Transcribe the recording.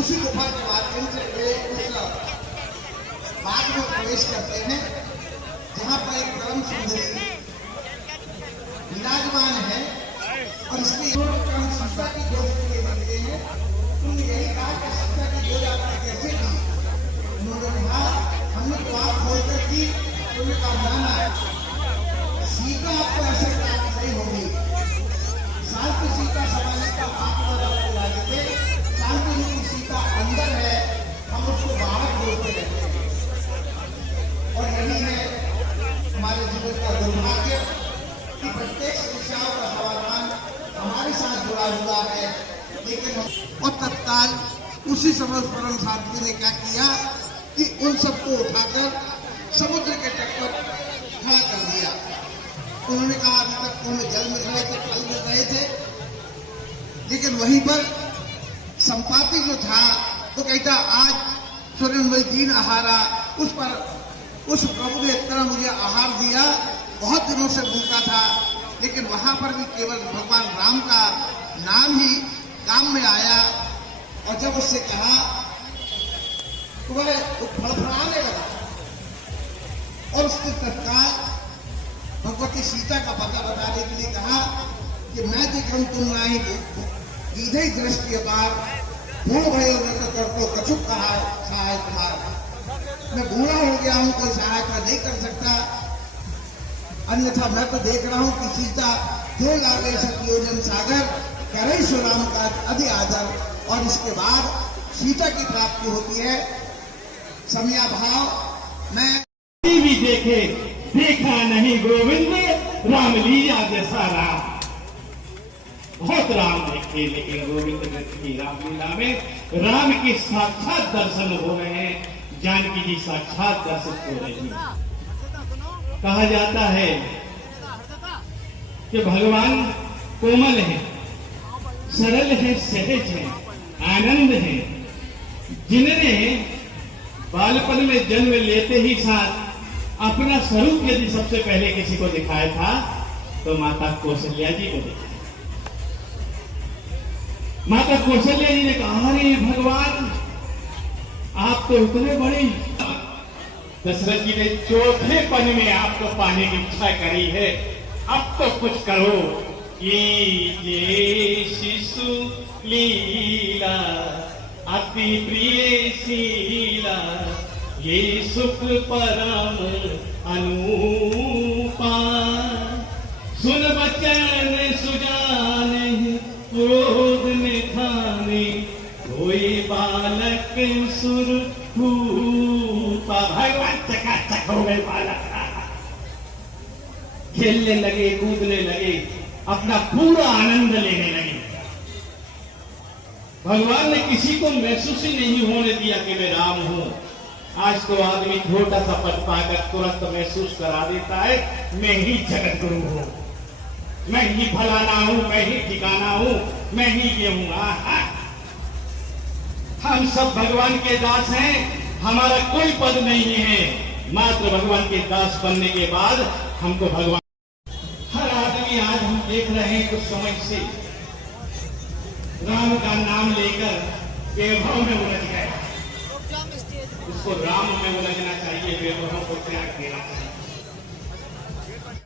उसी गुफा के माध्यम से वे उस बाग में प्रवेश करते हैं जहां पर एक परम सुंदरी विराजमान है और इसलिए सीता की गोद के लिए बन गए हैं। उन्होंने यही कहा कि सीता की गोद आपने कैसे की? उन्होंने कहा हमने तो आप खोलकर की। उन्होंने कहा ना सीता आपको ऐसे प्राप्त नहीं होगी। शांति सीता समाने का आत्मा ला देते, शांति रूपी सीता अंदर है, हम उसको बाहर बोलते रहते हैं। और यही है हमारे जीवन का दुर्भाग्य कि प्रत्येक समस्याओं का समाधान हमारे साथ जुड़ा हुआ है, लेकिन और तत्काल उसी समय परम शांति ने क्या किया कि उन सबको उठाकर समुद्र के तट पर खड़ा कर दिया। उन्होंने कहा अभी तक तो जल में रहे थे, फल में रहे थे, लेकिन वहीं पर संपाति जो था तो कहता आज सूर्यमल दीन आहारा, उस पर उस प्रभु ने इतना मुझे आहार दिया, बहुत दिनों से भूखा था, लेकिन वहां पर भी केवल भगवान राम का नाम ही काम में आया। और जब उससे कहा तो वह फड़फड़ाने लगा और उसके तत्काल भगवती सीता का पता बताने के लिए कहा कि मैं दिखम तुम नहीं दीधे दृष्टि बार भूल भयो करतो कछुक कहा सहाय कुमार। मैं बूढ़ा हो गया हूं, कोई सहायता नहीं कर सकता, अन्यथा मैं तो देख रहा हूं कि सीता जो लागे सतयोजन सागर करे सो राम का अधि आदर। और इसके बाद सीता की प्राप्ति होती है। समया भाव में भी देखे देखा नहीं गोविंद राम लीला जैसा राम। बहुत राम देखे लेकिन गोविंद की रामलीला में राम के साक्षात दर्शन हो रहे हैं, जानकी जी साक्षात दर्शन हो रही है। कहा जाता है कि भगवान कोमल है, सरल है, सहज है, आनंद है। जिन्होंने बालपन में जन्म लेते ही साथ अपना स्वरूप यदि सबसे पहले किसी को दिखाया था तो माता कौशल्या जी को दिखाया। माता कौशल्या जी ने कहा अरे भगवान आप तो इतने बड़े। दशरथ जी ने चौथेपन में आपको पाने की इच्छा करी है, अब तो कुछ करो। ये शिशु लीला अति प्रिय शीला, ये सुख परम अनुपा। सुन बचन सुजाने क्रोध निधाने, कोई बालक सुर भूपा। भगवान चकाचक हो गए, बालक खेलने लगे, कूदने लगे, अपना पूरा आनंद लेने लगे। भगवान ने किसी को महसूस ही नहीं होने दिया कि मैं राम हूं। आज तो आदमी छोटा सा पद पाकर तुरंत महसूस करा देता है मैं ही जगत गुरु हूं, मैं ही फलाना हूं, मैं ही ठिकाना हूं, मैं ही ये हूं। हम सब भगवान के दास हैं, हमारा कोई पद नहीं है, मात्र भगवान के दास बनने के बाद हमको भगवान। हर आदमी आज हम देख रहे हैं कुछ समय से राम का नाम लेकर वैभव में उलझ गया। उसको राम में उलझना चाहिए, वैभव को त्याग देना चाहिए।